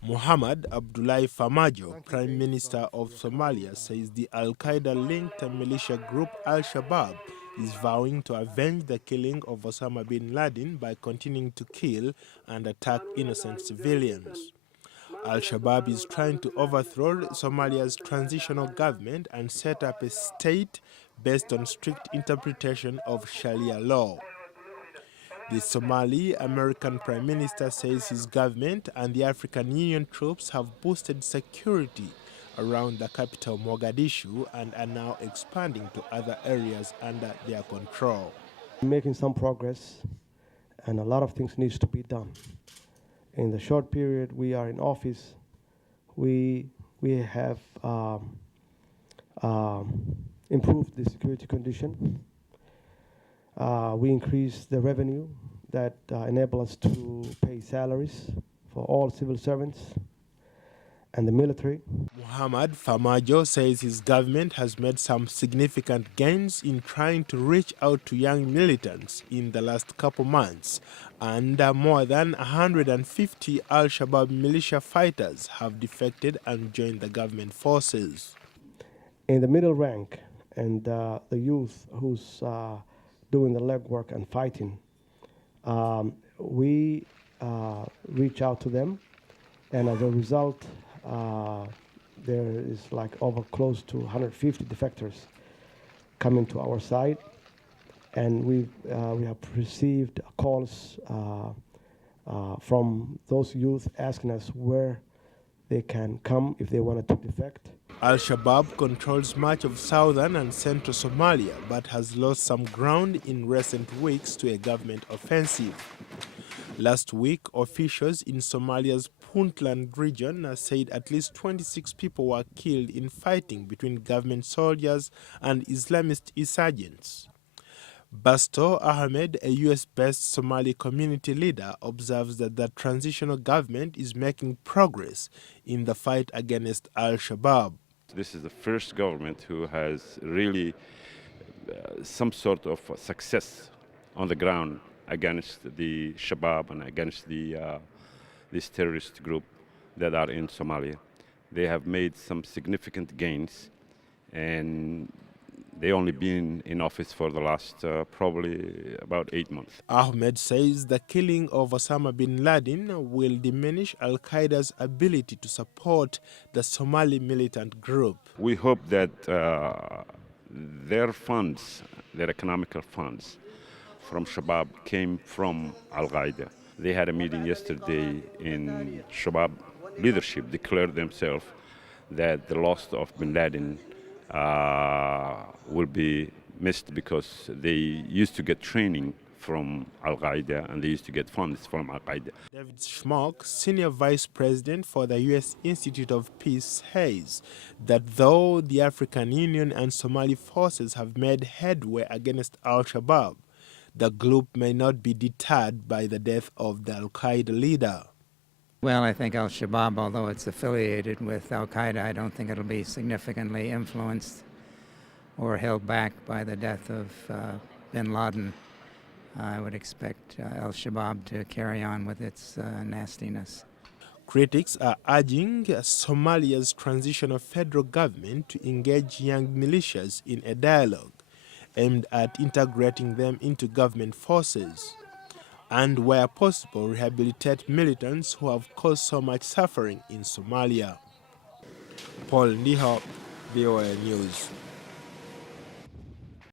Muhammad Abdullahi Farmajo, Prime Minister of Somalia, says the Al-Qaeda-linked militia group Al-Shabbab is vowing to avenge the killing of Osama bin Laden by continuing to kill and attack innocent civilians. Al-Shabaab is trying to overthrow Somalia's transitional government and set up a state based on strict interpretation of Sharia law. The Somali American Prime Minister says his government and the African Union troops have boosted security around the capital Mogadishu and are now expanding to other areas under their control. Making some progress, and a lot of things needs to be done. In the short period we are in office, we have improved the security condition. We increased the revenue that enable us to pay salaries for all civil servants and the military. Muhammad Farmajo says his government has made some significant gains in trying to reach out to young militants in the last couple months, and more than 150 Al-Shabaab militia fighters have defected and joined the government forces. In the middle rank and the youth who's doing the legwork and fighting, we reach out to them, and as a result, there is like over close to 150 defectors coming to our side, and we have received calls from those youth asking us where they can come if they wanted to defect. Al-Shabaab controls much of southern and central Somalia, but has lost some ground in recent weeks to a government offensive. Last week, officials in Somalia's Puntland region said at least 26 people were killed in fighting between government soldiers and Islamist insurgents. Basto Ahmed, a US-based Somali community leader, observes that the transitional government is making progress in the fight against Al-Shabaab. This is the first government who has really some sort of success on the ground against the Shabbab and against this terrorist group that are in Somalia. They have made some significant gains, and they only been in office for the last probably about 8 months. Ahmed says the killing of Osama bin Laden will diminish Al-Qaeda's ability to support the Somali militant group. We hope that their funds, their economical funds from Shabbab came from Al-Qaeda. They had a meeting yesterday in Shabbab leadership, declared themselves that the loss of bin Laden will be missed because they used to get training from Al-Qaeda and they used to get funds from Al-Qaeda. David Schmock, Senior Vice President for the U.S. Institute of Peace, says that though the African Union and Somali forces have made headway against Al-Shabaab, the group may not be deterred by the death of the Al-Qaeda leader. Well, I think Al-Shabaab, although it's affiliated with Al-Qaeda, I don't think it'll be significantly influenced or held back by the death of bin Laden. I would expect Al-Shabaab to carry on with its nastiness. Critics are urging Somalia's transitional federal government to engage young militias in a dialogue aimed at integrating them into government forces, and where possible rehabilitate militants who have caused so much suffering in Somalia. Paul Ndiho, VOA News.